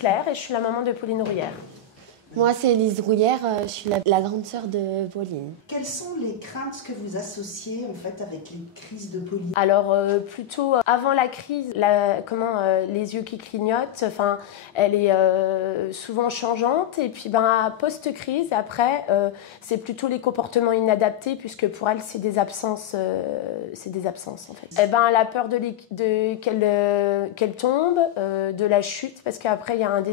Claire et je suis la maman de Pauline Rouillère. Moi, c'est Elise Rouillère, je suis la grande sœur de Pauline. Quelles sont les craintes que vous associez en fait avec les crises de Pauline? Alors plutôt avant la crise, les yeux qui clignotent, enfin, elle est souvent changeante et puis post-crise, après, c'est plutôt les comportements inadaptés puisque pour elle c'est des absences en fait. Elle a peur qu'elle tombe, de la chute parce qu'après il y a un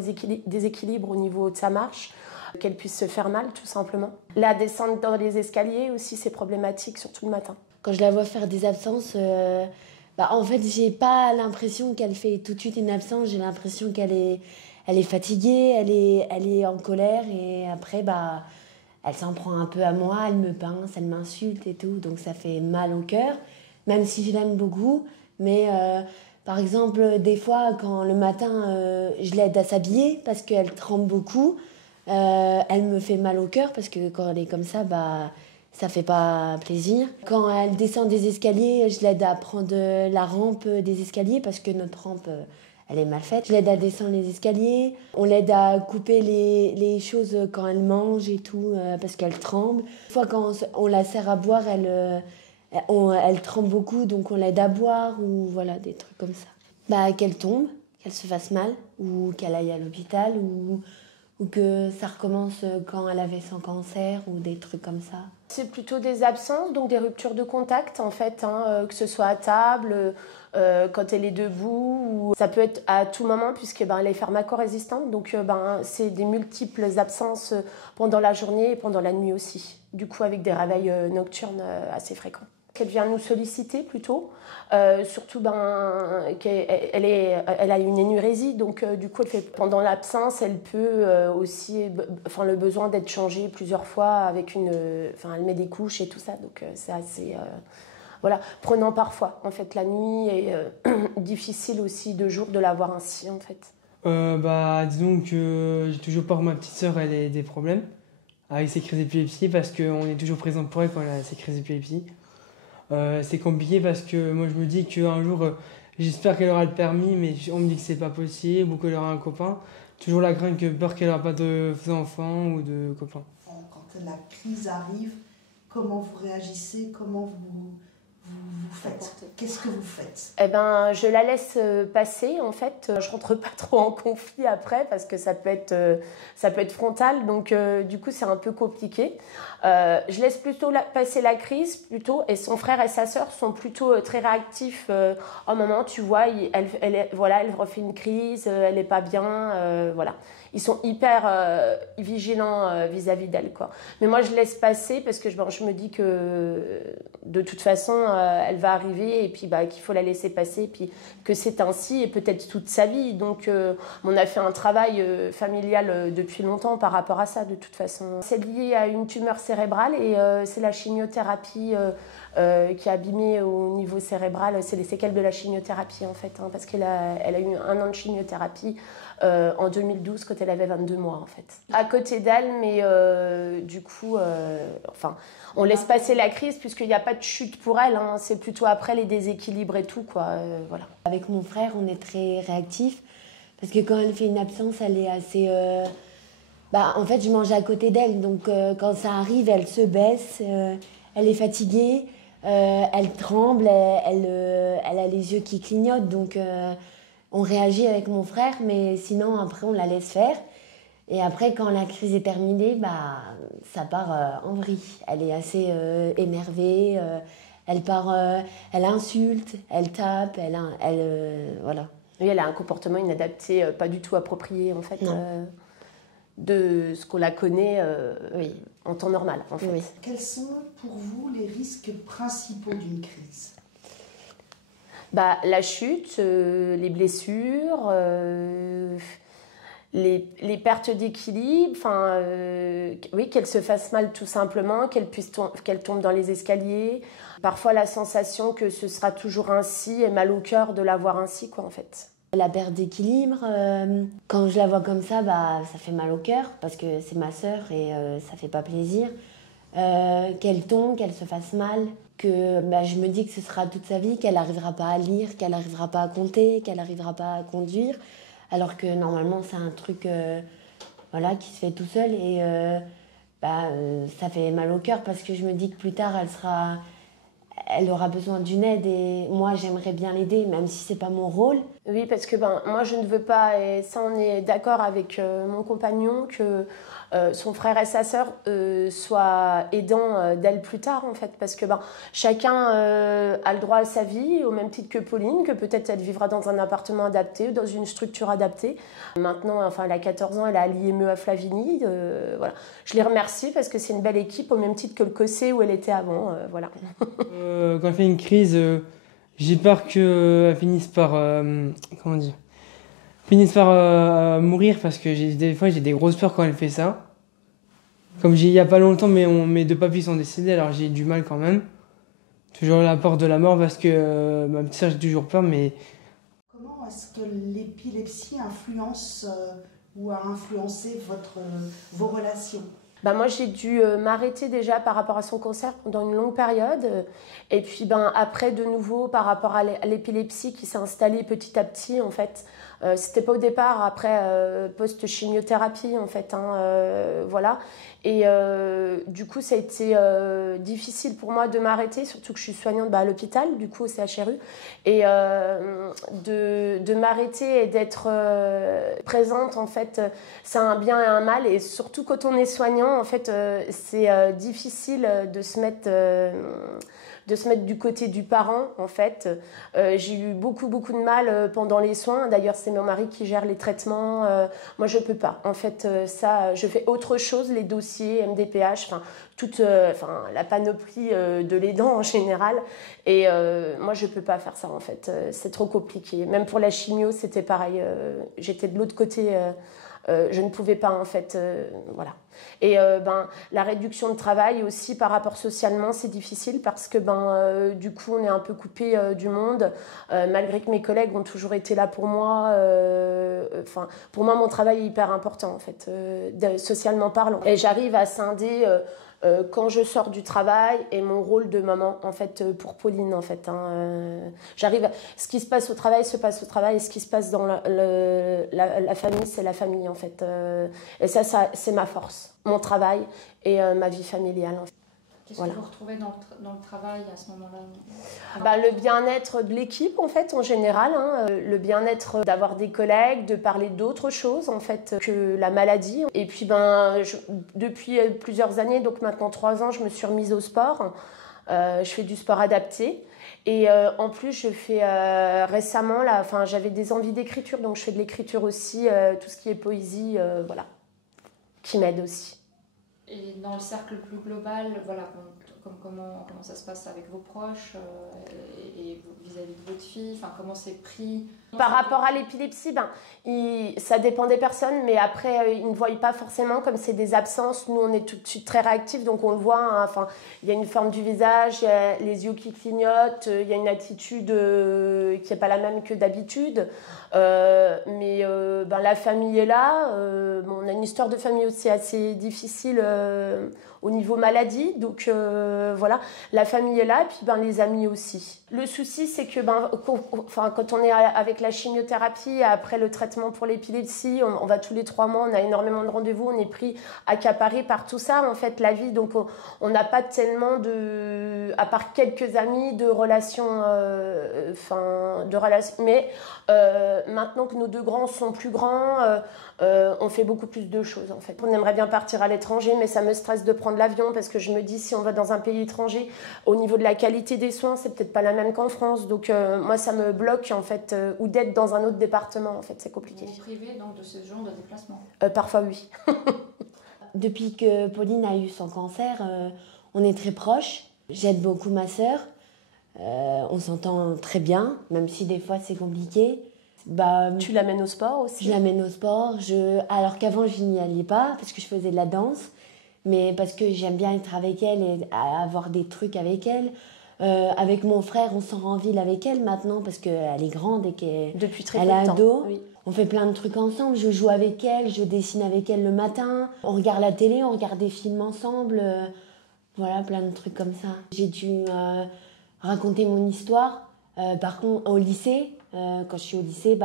déséquilibre au niveau de sa marche. Qu'elle puisse se faire mal tout simplement. La descente dans les escaliers aussi c'est problématique, surtout le matin. Quand je la vois faire des absences, en fait j'ai pas l'impression qu'elle fait tout de suite une absence, j'ai l'impression qu'elle est fatiguée, elle est en colère et après elle s'en prend un peu à moi, elle me pince, elle m'insulte et tout, donc ça fait mal au cœur, même si je l'aime beaucoup, mais par exemple des fois quand le matin je l'aide à s'habiller parce qu'elle tremble beaucoup. Elle me fait mal au cœur parce que quand elle est comme ça fait pas plaisir. Quand elle descend des escaliers, je l'aide à prendre la rampe des escaliers parce que notre rampe, elle est mal faite. Je l'aide à descendre les escaliers. On l'aide à couper les choses quand elle mange et tout parce qu'elle tremble. Une fois quand on la sert à boire, elle tremble beaucoup, donc on l'aide à boire ou voilà, des trucs comme ça. Qu'elle tombe, qu'elle se fasse mal ou qu'elle aille à l'hôpital ou que ça recommence quand elle avait son cancer ou des trucs comme ça. C'est plutôt des absences, donc des ruptures de contact en fait, que ce soit à table, quand elle est debout, ou ça peut être à tout moment puisque elle est pharmacorésistante, donc c'est des multiples absences pendant la journée et pendant la nuit aussi, du coup avec des réveils nocturnes assez fréquents. Qu'elle vient nous solliciter plutôt, surtout elle a une énurésie, donc du coup pendant l'absence elle peut aussi le besoin d'être changée plusieurs fois avec elle met des couches et tout ça, donc c'est assez prenant parfois en fait la nuit et difficile aussi de jour de la voir ainsi en fait. Disons que j'ai toujours peur que ma petite sœur elle ait des problèmes avec ses crises d'épilepsie parce qu'on est toujours présent pour elle quand elle a ses crises d'épilepsie. C'est compliqué parce que moi je me dis qu'un jour j'espère qu'elle aura le permis, mais on me dit que c'est pas possible ou qu'elle aura un copain. Toujours la crainte peur qu'elle n'aura pas d'enfants ou de copains. Quand la crise arrive, comment vous réagissez? Comment vous faites? Qu'est-ce que vous faites? Je la laisse passer en fait. Je rentre pas trop en conflit après parce que ça peut être frontal, donc du coup c'est un peu compliqué. Je laisse plutôt passer la crise plutôt, et son frère et sa sœur sont plutôt très réactifs. En moment, tu vois, elle refait une crise, elle est pas bien, voilà. Ils sont hyper vigilants vis-à-vis d'elle, quoi. Mais moi, je laisse passer parce que je me dis que de toute façon, elle va arriver et puis qu'il faut la laisser passer, et puis que c'est ainsi et peut-être toute sa vie. Donc, on a fait un travail familial depuis longtemps par rapport à ça, de toute façon. C'est lié à une tumeur cérébrale et c'est la chimiothérapie qui a abîmé au niveau cérébral. C'est les séquelles de la chimiothérapie, en fait, parce qu'elle a eu 1 an de chimiothérapie en 2012 quand elle avait 22 mois en fait. À côté d'elle, mais du coup, on laisse passer la crise puisqu'il n'y a pas de chute pour elle, c'est plutôt après les déséquilibres et tout, quoi, voilà. Avec mon frère, on est très réactifs parce que quand elle fait une absence, elle est assez... en fait, je mange à côté d'elle, donc quand ça arrive, elle se baisse, elle est fatiguée, elle tremble, elle a les yeux qui clignotent, donc... On réagit avec mon frère, mais sinon, après, on la laisse faire. Et après, quand la crise est terminée, ça part en vrille. Elle est assez énervée, elle insulte, elle tape, voilà. Oui, elle a un comportement inadapté, pas du tout approprié, en fait, de ce qu'on la connaît en temps normal, en fait. Oui. Quels sont, pour vous, les risques principaux d'une crise ? La chute, les blessures, les pertes d'équilibre, qu'elle se fasse mal tout simplement, qu'elle tombe dans les escaliers. Parfois la sensation que ce sera toujours ainsi et mal au cœur de la voir ainsi, quoi, en fait. La perte d'équilibre, quand je la vois comme ça fait mal au cœur parce que c'est ma sœur et ça fait pas plaisir. Qu'elle tombe, qu'elle se fasse mal, que je me dis que ce sera toute sa vie, qu'elle n'arrivera pas à lire, qu'elle n'arrivera pas à compter, qu'elle n'arrivera pas à conduire. alors que normalement c'est un truc voilà, qui se fait tout seul. Et ça fait mal au cœur parce que je me dis que plus tard elle aura besoin d'une aide et moi j'aimerais bien l'aider, même si c'est pas mon rôle. Oui, parce que moi je ne veux pas, et ça on est d'accord avec mon compagnon, que son frère et sa sœur soient aidants d'elle plus tard en fait, parce que chacun a le droit à sa vie, au même titre que Pauline, que peut-être elle vivra dans un appartement adapté, dans une structure adaptée. Maintenant, enfin elle a 14 ans, elle a l'IME à Flavigny, voilà. Je les remercie parce que c'est une belle équipe, au même titre que le COSSE où elle était avant, voilà. Quand elle fait une crise, j'ai peur qu'elle finisse par mourir parce que des fois j'ai des grosses peurs quand elle fait ça. Comme il n'y a pas longtemps, mes deux papis sont décédés, alors j'ai du mal quand même. Toujours la peur de la mort parce que ma petite sœur, j'ai toujours peur, mais... Comment est-ce que l'épilepsie influence ou a influencé vos relations ? Moi, j'ai dû m'arrêter déjà par rapport à son cancer pendant une longue période. Et puis, après, de nouveau, par rapport à l'épilepsie qui s'est installée petit à petit, en fait. C'était pas au départ, après, post-chimiothérapie, en fait. Voilà. Et du coup, ça a été difficile pour moi de m'arrêter, surtout que je suis soignante à l'hôpital, du coup, au CHRU. Et de m'arrêter et d'être présente, en fait, c'est un bien et un mal. Et surtout quand on est soignant, en fait, c'est difficile de se mettre du côté du parent, en fait. J'ai eu beaucoup de mal pendant les soins. D'ailleurs, c'est mon mari qui gère les traitements. Moi, je peux pas. En fait, ça, je fais autre chose, les dossiers, MDPH, toute la panoplie de l'aidant en général. Et moi, je peux pas faire ça, en fait. C'est trop compliqué. Même pour la chimio, c'était pareil. J'étais de l'autre côté. Je ne pouvais pas, en fait. Voilà. Et la réduction de travail aussi par rapport socialement, c'est difficile parce que du coup on est un peu coupé du monde, malgré que mes collègues ont toujours été là pour moi. Pour moi mon travail est hyper important en fait, socialement parlant. Et j'arrive à scinder quand je sors du travail et mon rôle de maman en fait pour Pauline en fait. Ce qui se passe au travail se passe au travail et ce qui se passe dans la famille c'est la famille en fait. Et ça c'est ma force, mon travail et ma vie familiale. En fait. Qu'est-ce que vous retrouvez dans le travail à ce moment-là ? Le bien-être de l'équipe, en fait, en général. Le bien-être d'avoir des collègues, de parler d'autres choses, en fait, que la maladie. Et puis, depuis plusieurs années, donc maintenant 3 ans, je me suis remise au sport. Je fais du sport adapté. Et en plus, je fais récemment, j'avais des envies d'écriture, donc je fais de l'écriture aussi, tout ce qui est poésie, voilà, qui m'aide aussi. Et dans le cercle plus global, voilà, comment ça se passe avec vos proches et vis-à-vis de votre fille, comment c'est pris? Par rapport à l'épilepsie, ça dépend des personnes, mais après, ils ne voient pas forcément, comme c'est des absences. Nous, on est tout de suite très réactifs, donc on le voit. Il y a une forme du visage, il y a les yeux qui clignotent, il y a une attitude qui n'est pas la même que d'habitude. Mais la famille est là. On a une histoire de famille aussi assez difficile au niveau maladie, donc voilà, la famille est là, et puis les amis aussi. Le souci, c'est que quand on est avec la chimiothérapie, après le traitement pour l'épilepsie, on va tous les 3 mois, on a énormément de rendez-vous, on est pris accaparé par tout ça, en fait, la vie, donc on n'a pas tellement à part quelques amis, de relations, mais maintenant que nos 2 grands sont plus grands, on fait beaucoup plus de choses, en fait. On aimerait bien partir à l'étranger, mais ça me stresse de prendre l'avion parce que je me dis, si on va dans un pays étranger, au niveau de la qualité des soins, c'est peut-être pas la même qu'en France. Donc moi, ça me bloque, en fait, ou d'être dans un autre département, en fait, c'est compliqué. Vous vous privez donc de ce genre de déplacement ? Parfois, oui. Depuis que Pauline a eu son cancer, on est très proches. J'aide beaucoup ma sœur. On s'entend très bien, même si des fois c'est compliqué. Tu l'amènes au sport aussi ? Je l'amène au sport. Alors qu'avant, je n'y allais pas parce que je faisais de la danse. Mais parce que j'aime bien être avec elle et avoir des trucs avec elle. Avec mon frère, on sort en ville avec elle maintenant parce qu'elle est grande et qu'elle depuis très elle peu est de ado. temps. Oui. On fait plein de trucs ensemble. Je joue avec elle, je dessine avec elle le matin. On regarde la télé, on regarde des films ensemble. Voilà, plein de trucs comme ça. J'ai dû raconter mon histoire. Par contre, au lycée, quand je suis au lycée,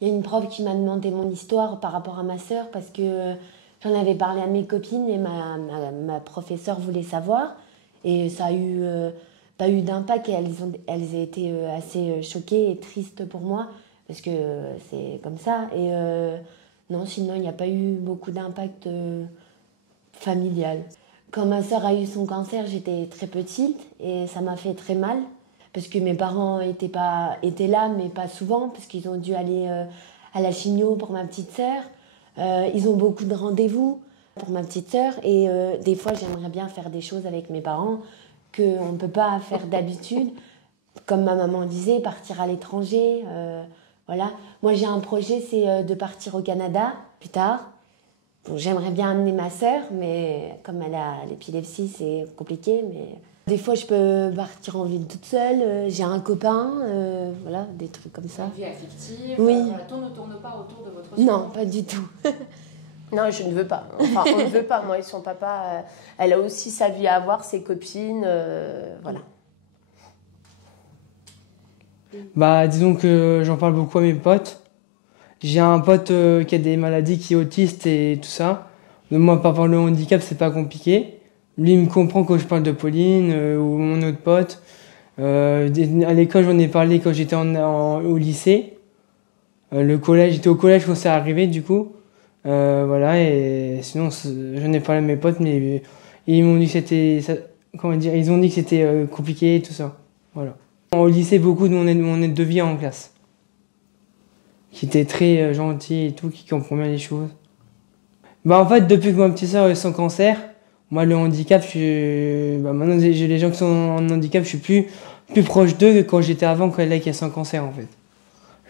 Il y a une prof qui m'a demandé mon histoire par rapport à ma sœur parce que j'en avais parlé à mes copines et ma professeure voulait savoir. Et ça a eu pas eu d'impact et elles ont été assez choquées et tristes pour moi parce que c'est comme ça. Et non, sinon, il n'y a pas eu beaucoup d'impact familial. Quand ma sœur a eu son cancer, j'étais très petite et ça m'a fait très mal. Parce que mes parents étaient là, mais pas souvent, parce qu'ils ont dû aller à la chimio pour ma petite sœur. Ils ont beaucoup de rendez-vous pour ma petite sœur. Et des fois, j'aimerais bien faire des choses avec mes parents qu'on ne peut pas faire d'habitude. Comme ma maman disait, partir à l'étranger. Voilà. Moi, j'ai un projet, c'est de partir au Canada plus tard. Bon, j'aimerais bien amener ma sœur, mais comme elle a l'épilepsie, c'est compliqué. Mais des fois, je peux partir en ville toute seule. J'ai un copain, voilà, des trucs comme ça. Une vie affective. Oui. Voilà, tout ne tourne pas autour de votre sœur. Non, pas du tout. Non, je ne veux pas. Enfin, on ne veut pas. Moi et son papa, elle a aussi sa vie à avoir, ses copines, voilà. Bah, disons que j'en parle beaucoup à mes potes. J'ai un pote qui a des maladies, qui est autiste et tout ça. Donc moi, par rapport au handicap, c'est pas compliqué. Lui, il me comprend quand je parle de Pauline ou mon autre pote. À l'école, j'en ai parlé quand j'étais au lycée. Le collège, j'étais au collège quand c'est arrivé, du coup. Voilà, et sinon, j'en ai parlé à mes potes, mais ils m'ont dit que c'était... Comment dire, ils ont dit que c'était compliqué et tout ça. Voilà. Au lycée, beaucoup de mon aide de vie en classe. Qui était très gentil et tout, qui comprend bien les choses. Bah en fait, depuis que ma petite sœur a eu son cancer, moi le handicap, maintenant j'ai les gens qui sont en handicap, je suis plus proche d'eux que quand j'étais avant, quand elle a son cancer en fait.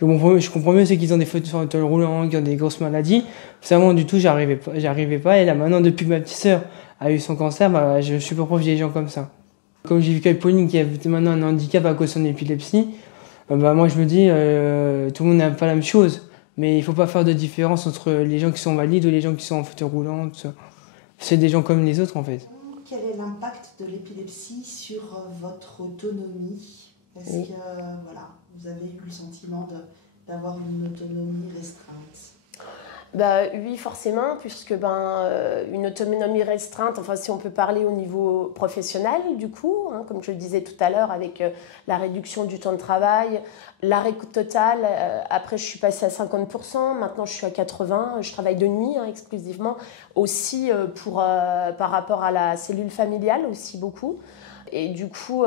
Je comprends mieux ceux qui ont des fauteuils roulants, qui ont des grosses maladies. Vraiment du tout, j'arrivais pas. Et là maintenant, depuis que ma petite sœur a eu son cancer, bah, je suis plus proche des gens comme ça. Comme j'ai vu qu'avec Pauline qui a maintenant un handicap à cause de son épilepsie, bah moi je me dis, tout le monde n'a pas la même chose, mais il ne faut pas faire de différence entre les gens qui sont valides ou les gens qui sont en fauteuil roulant, tout ça. C'est des gens comme les autres en fait. Quel est l'impact de l'épilepsie sur votre autonomie? Est-ce que voilà, vous avez eu le sentiment d'avoir une autonomie restreinte? Bah, oui, forcément, puisque une autonomie restreinte, enfin si on peut parler au niveau professionnel du coup, hein, comme je le disais tout à l'heure, avec la réduction du temps de travail, l'arrêt total, après je suis passée à 50%, maintenant je suis à 80%, je travaille de nuit hein, exclusivement, aussi par rapport à la cellule familiale aussi beaucoup. Et du coup,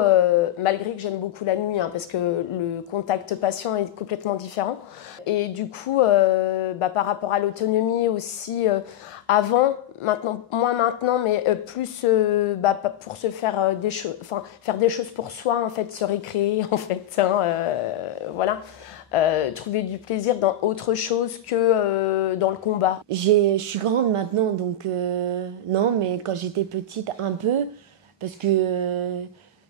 malgré que j'aime beaucoup la nuit, hein, parce que le contact patient est complètement différent. Et du coup, par rapport à l'autonomie aussi, avant, maintenant, moins maintenant, mais plus pour se faire des choses, enfin faire des choses pour soi, en fait, se récréer, en fait, hein, voilà. Trouver du plaisir dans autre chose que dans le combat. Je suis grande maintenant, donc non, mais quand j'étais petite, un peu. Parce que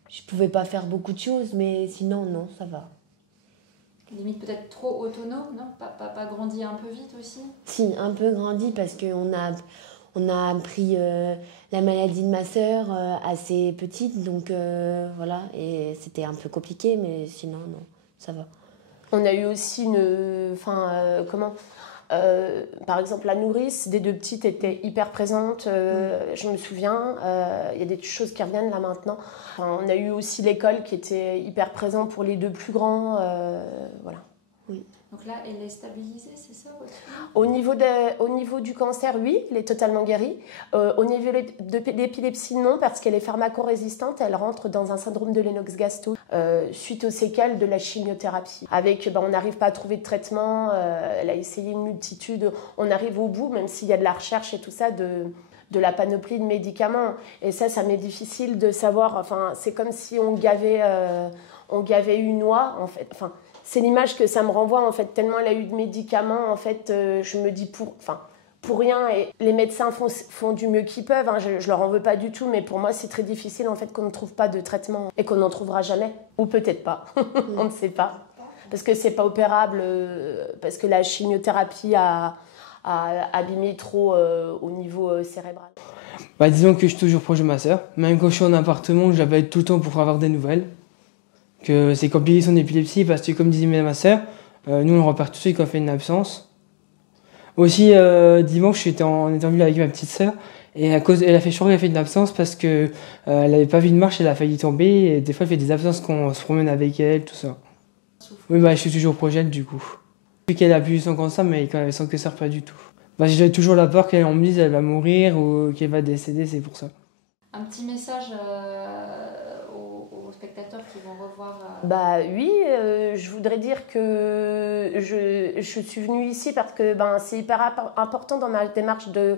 je pouvais pas faire beaucoup de choses, mais sinon, non, ça va. Limite peut-être trop autonome, non? Pas grandi un peu vite aussi? Si, un peu grandi parce qu'on a appris la maladie de ma sœur assez petite, donc voilà, et c'était un peu compliqué, mais sinon, non, ça va. On a eu aussi par exemple, la nourrice des deux petites était hyper présente, je me souviens. Il y a des choses qui reviennent là maintenant. Enfin, on a eu aussi l'école qui était hyper présente pour les deux plus grands. Voilà. Oui. Donc là, elle est stabilisée, c'est ça aussi? Au niveau du cancer, oui, elle est totalement guérie. Au niveau de l'épilepsie, non, parce qu'elle est pharmacorésistante. Elle rentre dans un syndrome de Lennox-Gastaut suite aux séquelles de la chimiothérapie. On n'arrive pas à trouver de traitement. Elle a essayé une multitude. On arrive au bout, même s'il y a de la recherche et tout ça, de la panoplie de médicaments. Et ça m'est difficile de savoir. Enfin, c'est comme si on gavait une noix, en fait. Enfin, c'est l'image que ça me renvoie, en fait, tellement elle a eu de médicaments, en fait, je me dis pour rien, et les médecins font du mieux qu'ils peuvent, hein, je leur en veux pas du tout, mais pour moi, c'est très difficile, en fait, qu'on ne trouve pas de traitement, et qu'on n'en trouvera jamais, ou peut-être pas, on ne sait pas, parce que c'est pas opérable, parce que la chimiothérapie a abîmé trop au niveau cérébral. Bah, disons que je suis toujours proche de ma sœur, même quand je suis en appartement, je l'appelle tout le temps pour avoir des nouvelles. Que c'est compliqué son épilepsie parce que comme disait ma sœur, Nous, on repart tout de suite quand on fait une absence. Aussi, dimanche, on était en ville avec ma petite sœur. Et elle a fait chaud, elle a fait une absence parce que elle n'avait pas vu de marche, elle a failli tomber. Et des fois, elle fait des absences qu'on se promène avec elle, tout ça. Oui, bah, je suis toujours projet du coup. Depuis qu'elle a plus son cancer, mais quand elle sent que ça pas du tout. Bah, j'ai toujours la peur qu'elle me dise elle va mourir ou qu'elle va décéder, c'est pour ça. Un petit message aux spectateurs qui vont revoir. Bah oui, je voudrais dire que je suis venue ici parce que c'est hyper important dans ma démarche de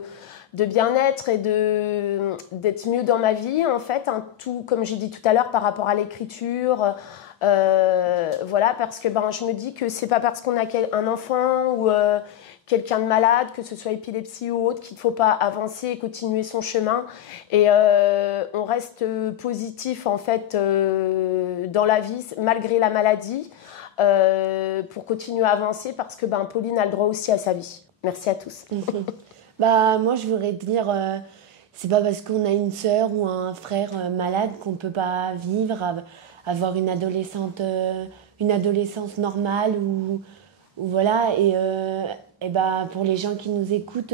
bien-être et d'être mieux dans ma vie, en fait, tout, comme j'ai dit tout à l'heure, par rapport à l'écriture. Voilà, parce que je me dis que c'est pas parce qu'on a un enfant ou quelqu'un de malade, que ce soit épilepsie ou autre, qu'il ne faut pas avancer et continuer son chemin. Et on reste positif, en fait, dans la vie, malgré la maladie, pour continuer à avancer, parce que Pauline a le droit aussi à sa vie. Merci à tous. Moi, je voudrais dire, c'est pas parce qu'on a une sœur ou un frère malade qu'on peut pas vivre, avoir une adolescence normale ou voilà. Et pour les gens qui nous écoutent,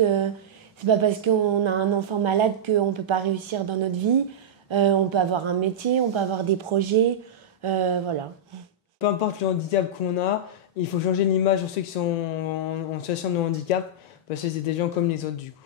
c'est pas parce qu'on a un enfant malade qu'on peut pas réussir dans notre vie. On peut avoir un métier, on peut avoir des projets, voilà. Peu importe le handicap qu'on a, il faut changer l'image sur ceux qui sont en situation de handicap, parce que c'est des gens comme les autres du coup.